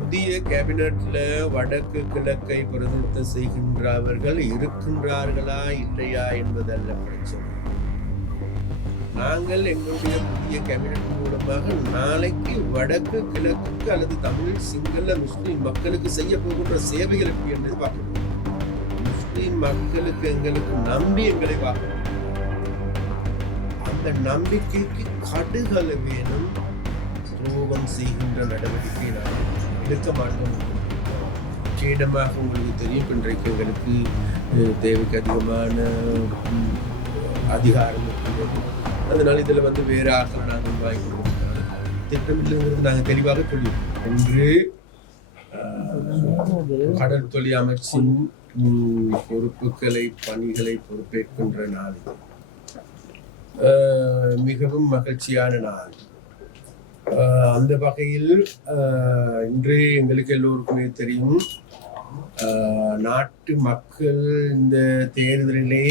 புதிய கேபினட்ல வடக்கு கிழக்கை பிரதிநிதித்துவம் செய்கின்றவர்கள் இருக்கின்றார்களா இல்லையா என்பதல்ல பிரச்சனை. நாங்கள் எங்களுடைய புதிய கேபினட் மூலமாக நாளைக்கு வடக்கு கிழக்குக்கு அல்லது தமிழ் சிங்கள முஸ்லிம் மக்களுக்கு செய்ய போகின்ற சேவைகள் எப்படி என்பது பார்க்கணும். முஸ்லிம் மக்களுக்கு எங்களுக்கு நம்பி எங்களை பார்க்கணும். அந்த நம்பிக்கைக்கு கடுகளை வேணும். துரோகம் செய்கின்ற நடவடிக்கை நாங்கள் எடுக்க மாட்டோம். நிச்சயமாக உங்களுக்கு தெரியும், இன்றைக்கு எங்களுக்கு தேவைக்கு அதிகமான அதிகாரம் இருக்கின்றது. அதனால இதில் வேறு ஆக்களை நாங்கள் வாங்கி கொடுக்கிறோம். திட்டமில்லைங்கிறது நாங்கள் தெளிவாக சொல்லியிருக்கோம். ஒன்று, கடல் தொழில் அமைச்சின் பொறுப்புகளை பணிகளை பொறுப்பேற்கின்ற நாள் மிகவும் மகிழ்ச்சியான நாள். அந்த வகையில் இன்று எங்களுக்கு எல்லோருக்குமே தெரியும், நாட்டு மக்கள் இந்த தேர்தலிலே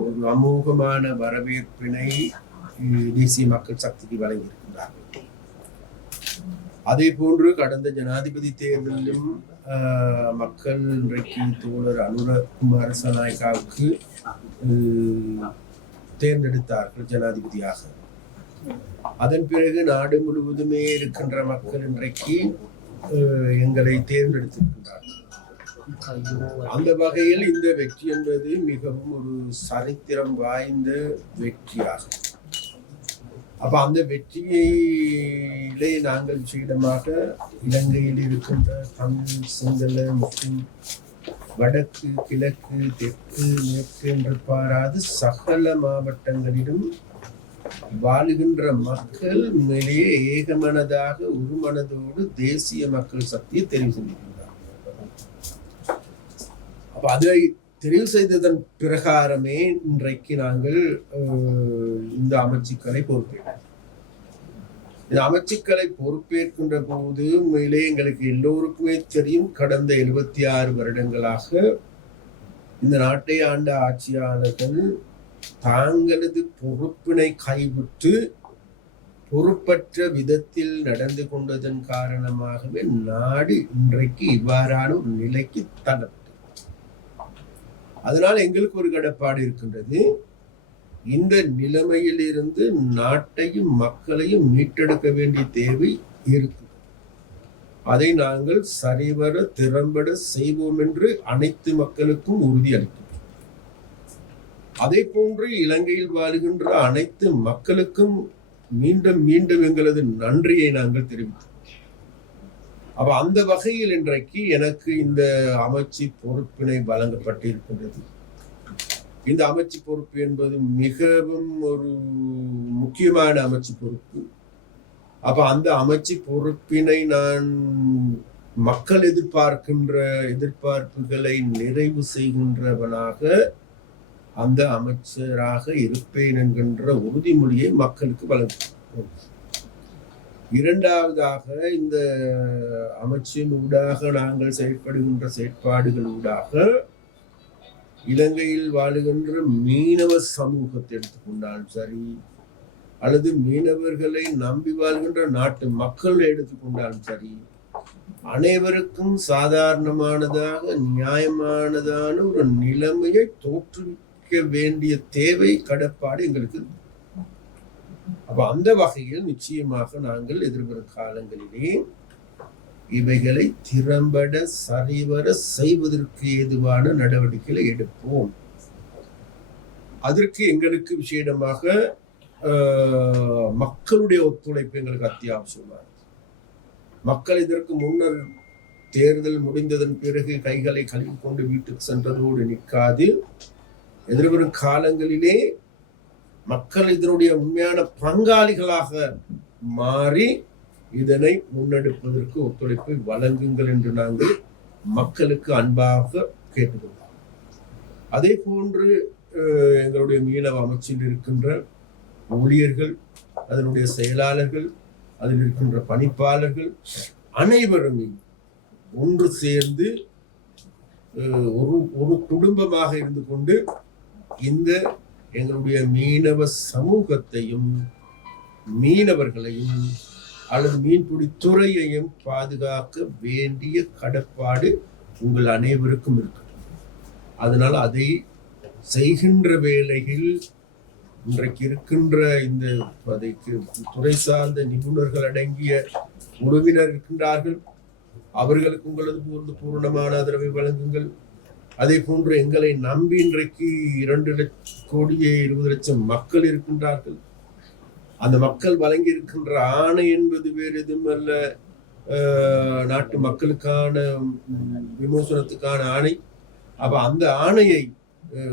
ஒரு அமோகமான வரவேற்பினை தேசிய மக்கள் சக்திக்கு வழங்கியிருக்கின்றார்கள். அதே போன்று கடந்த ஜனாதிபதி தேர்தலிலும் மக்கள் இன்றைக்கு தோழர் அனுர குமாரசாநாயக்காவுக்கு தேர்ந்தெடுத்தார்கள் ஜனாதிபதியாக. அதன் பிறகு நாடு முழுவதுமே இருக்கின்ற மக்கள் இன்றைக்கு எங்களை தேர்ந்தெடுத்திருக்கின்றார்கள். அந்த வகையில் இந்த வெற்றி என்பது மிகவும் ஒரு சரித்திரம் வாய்ந்த வெற்றியாகும். அப்ப அந்த வெற்றியிலே நாங்கள் விசேடமாக இலங்கையில் இருக்கின்ற தமிழ் சிங்கள முஸ்லிம் வடக்கு கிழக்கு தெற்கு மேற்கு என்று பாராது சகல மாவட்டங்களிலும் வாழுகின்ற மக்கள் மேலேயே ஏகமனதாக ஒருமனதோடு தேசிய மக்கள் சக்தியை தெரிவு செய்திருக்கிறார். அப்ப அதை தெரிவு செய்ததன் பிரகாரமே இன்றைக்கு நாங்கள் இந்த அமைச்சுக்களை பொறுப்பேற்றோம். இந்த அமைச்சுக்களை பொறுப்பேற்கின்ற போது மேலே எங்களுக்கு எல்லோருக்குமே தெரியும், கடந்த 76 வருடங்களாக இந்த நாட்டை ஆண்ட ஆட்சியாளர்கள் தாங்களது பொறுப்பினை கைவிட்டு பொறுப்பற்ற விதத்தில் நடந்து கொண்டதன் காரணமாகவே நாடு இன்றைக்கு இவ்வாறான ஒரு நிலைக்கு தள்ளப்பட்டது. அதனால் எங்களுக்கு ஒரு கடப்பாடு இருக்கின்றது. இந்த நிலைமையில் இருந்து நாட்டையும் மக்களையும் மீட்டெடுக்க வேண்டிய தேவை இருக்கு. அதை நாங்கள் சரிவர திறம்பட செய்வோம் என்று அனைத்து மக்களுக்கும் உறுதியளிக்கிறோம். அதே போன்று இலங்கையில் வாழுகின்ற அனைத்து மக்களுக்கும் மீண்டும் மீண்டும் எங்களது நன்றியை நாங்கள் தெரிவித்தோம். அப்ப அந்த வகையில் இன்றைக்கு எனக்கு இந்த அமைச்சு பொறுப்பினை வழங்கப்பட்டிருக்கின்றது. இந்த அமைச்சு பொறுப்பு என்பது மிகவும் ஒரு முக்கியமான அமைச்சு பொறுப்பு. அப்ப அந்த அமைச்சு பொறுப்பினை நான் மக்கள் எதிர்பார்க்கின்ற எதிர்பார்ப்புகளை நிறைவு செய்கின்றவனாக அந்த அமைச்சராக இருப்பேன் என்கின்ற உறுதிமொழியை மக்களுக்கு வழங்குகிறேன். இரண்டாவதாக, இந்த அமைச்சின் ஊடாக நாங்கள் செயல்படுகின்ற செயற்பாடுகள் ஊடாக இலங்கையில் வாழுகின்ற மீனவ சமூகத்தை எடுத்துக்கொண்டாலும் சரி, அல்லது மீனவர்களை நம்பி வாழ்கின்ற நாட்டு மக்கள் எடுத்துக்கொண்டாலும் சரி, அனைவருக்கும் சாதாரணமானதாக நியாயமானதான ஒரு நிலைமையை தோற்றுவிக்க வேண்டிய தேவை கடப்பாடு எங்களுக்கு. அப்ப அந்த வகையில் நிச்சயமாக நாங்கள் எதிர்வரும் காலங்களிலே இவைகளை திறம்பட சரிவர செய்வதற்கு ஏதுவான நடவடிக்கைகளை எடுப்போம். அதற்கு எங்களுக்கு விசேடமாக மக்களுடைய ஒத்துழைப்பு எங்களுக்கு அத்தியாவசியமானது. மக்கள் இதற்கு முன்னர் தேர்தல் முடிந்ததன் பிறகு கைகளை கழுவி கொண்டு வீட்டுக்கு சென்றதோடு நிற்காது, எதிர்வரும் காலங்களிலே மக்கள் இதனுடைய உண்மையான பங்காளிகளாக மாறி இதனை முன்னெடுப்பதற்கு ஒத்துழைப்பை வழங்குங்கள் என்று நாங்கள் மக்களுக்கு அன்பாக கேட்டுக்கொண்டோம். அதே போன்று எங்களுடைய மீனவ அமைச்சில் இருக்கின்ற ஊழியர்கள், அதனுடைய செயலாளர்கள், அதில் இருக்கின்ற பணிப்பாளர்கள் அனைவருமே ஒன்று சேர்ந்து ஒரு குடும்பமாக இருந்து கொண்டு இந்த எங்களுடைய மீனவ சமூகத்தையும் மீனவர்களையும் அல்லது மீன்பிடி துறையையும் பாதுகாக்க வேண்டிய கடப்பாடு உங்கள் அனைவருக்கும் இருக்கு. அதனால் அதை செய்கின்ற வேளையில் இன்றைக்கு இருக்கின்ற இந்த துறை சார்ந்த நிபுணர்கள் அடங்கிய குழுவினர் இருக்கின்றார்கள். அவர்களுக்கு உங்களது பூர்ணமான ஆதரவை வழங்குங்கள். அதே போன்று எங்களை நம்பி இன்றைக்கு 2,20,00,000 மக்கள் இருக்கின்றார்கள். அந்த மக்கள் வழங்கி இருக்கின்ற ஆணை என்பது வேறு எதுவும் அல்ல, நாட்டு மக்களுக்கான விமோசனத்துக்கான ஆணை. அப்ப அந்த ஆணையை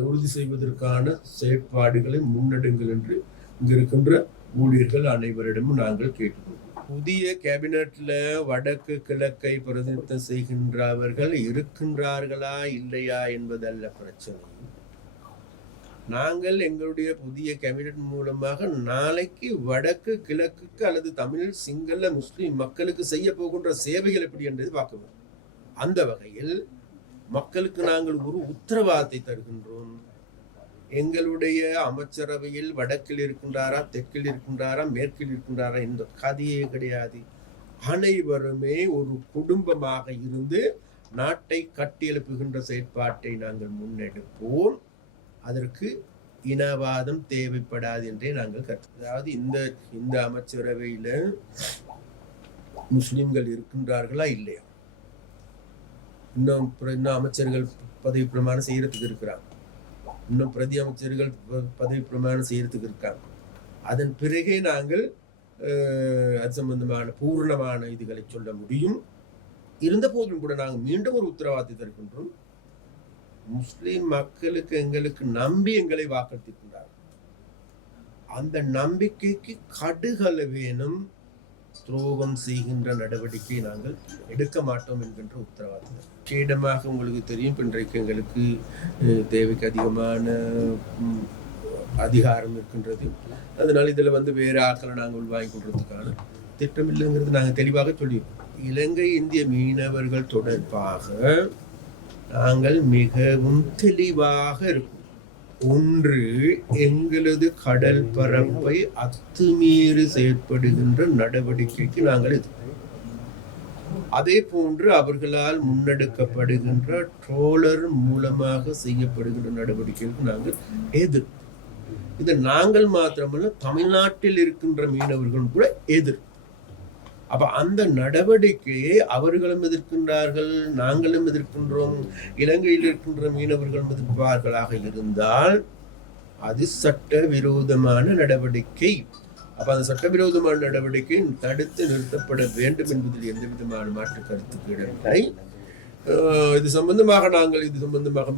உறுதி செய்வதற்கான செயற்பாடுகளை முன்னெடுங்கள் என்று இங்க இருக்கின்ற ஊழியர்கள் அனைவரிடமும் நாங்கள் கேட்டுக்கொள்வோம். புதிய கேபினட்ல வடக்கு கிழக்கை பிரதிநிதித்துவம் செய்கின்றவர்கள் இருக்கின்றார்களா இல்லையா என்பதல்ல பிரச்சனை. நாங்கள் எங்களுடைய புதிய கேபினட் மூலமாக நாளைக்கு வடக்கு கிழக்குக்கு அல்லது தமிழ் சிங்கள முஸ்லிம் மக்களுக்கு செய்ய போகின்ற சேவைகள் எப்படி என்றது பார்க்கணும். அந்த வகையில் மக்களுக்கு நாங்கள் ஒரு உத்தரவாதத்தை தருகின்றோம். எங்களுடைய அமைச்சரவையில் வடக்கில் இருக்கின்றாரா, தெற்கில் இருக்கின்றாரா, மேற்கில் இருக்கின்றாரா என்ற கதையே கிடையாது. அனைவருமே ஒரு குடும்பமாக இருந்து நாட்டை கட்டியெழுப்புகின்ற செயற்பாட்டை நாங்கள் முன்னெடுப்போம். அதற்கு இனவாதம் தேவைப்படாது என்றே நாங்கள் அதாவது இந்த அமைச்சரவையில முஸ்லிம்கள் இருக்கின்றார்களா இல்லையா, இன்னும் அமைச்சர்கள் பதவி பிரமாணம் செய்யறதுக்கு இருக்கிறாங்க, இன்னும் பிரதி அமைச்சர்கள் பதவி பிரமாணம் செய்யறதுக்கு இருக்காங்க. அதன் பிறகே நாங்கள் அது சம்பந்தமான பூர்ணமான இதுகளை சொல்ல முடியும். இருந்த போதும் கூட நாங்கள் மீண்டும் ஒரு உத்தரவாதத்தை தருகின்றோம். முஸ்லிம் மக்களுக்கு எங்களுக்கு நம்பி எங்களை வாக்களித்திருக்கின்றார். அந்த நம்பிக்கைக்கு கடுகளவேனும் துரோகம் செய்கின்ற நடவடிக்கை நாங்கள் எடுக்க மாட்டோம் என்கின்ற உத்தரவாதம். நிச்சயமாக உங்களுக்கு தெரியும், இன்றைக்கு எங்களுக்கு தேவைக்கு அதிகமான அதிகாரம் இருக்கின்றது. அதனால இதுல வேற ஆக்களை நாங்கள் வாங்கி கொள்றதுக்கான திட்டம் இல்லைங்கிறது நாங்கள் தெளிவாக சொல்லியிருக்கோம். இலங்கை இந்திய மீனவர்கள் தொடர்பாக நாங்கள் மிகவும் தெளிவாக இருக்கும். ஒன்று, எங்களது கடல் பரப்பை அத்துமீறி செயற்படுகின்ற நடவடிக்கைக்கு நாங்கள் எதிர்ப்பு. அதே போன்று அவர்களால் முன்னெடுக்கப்படுகின்ற ட்ரோலர் மூலமாக செய்யப்படுகின்ற நடவடிக்கைகளுக்கு நாங்கள் எதிர்ப்பு. இது நாங்கள் மாத்திரமல்ல, தமிழ்நாட்டில் இருக்கின்ற மீனவர்களும் கூட எதிர்ப்பு. அப்ப அந்த நடவடிக்கையை அவர்களும் எதிர்க்கின்றார்கள், நாங்களும் எதிர்க்கின்றோம், இலங்கையில் இருக்கின்ற மீனவர்களும் எதிர்ப்பார்களாக இருந்தால் அது சட்டவிரோதமான நடவடிக்கை. அப்ப அந்த சட்டவிரோதமான நடவடிக்கை தடுத்து நிறுத்தப்பட வேண்டும் என்பதில் எந்த விதமான மாற்று கருத்துக்கு இடமில்லை. இது சம்பந்தமாக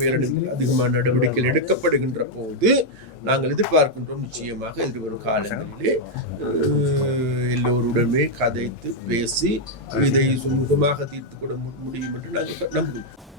மேலும் அதிகமான நடவடிக்கைகள் எடுக்கப்படுகின்ற போது நாங்கள் எதிர்பார்க்கின்றோம். நிச்சயமாக எதிர்வரும் காலங்களிலே எல்லோருடனே கதைத்து பேசி இதை சுமூகமாக தீர்த்து கொள்ள முடியும் என்று நாங்கள் நம்புகிறோம்.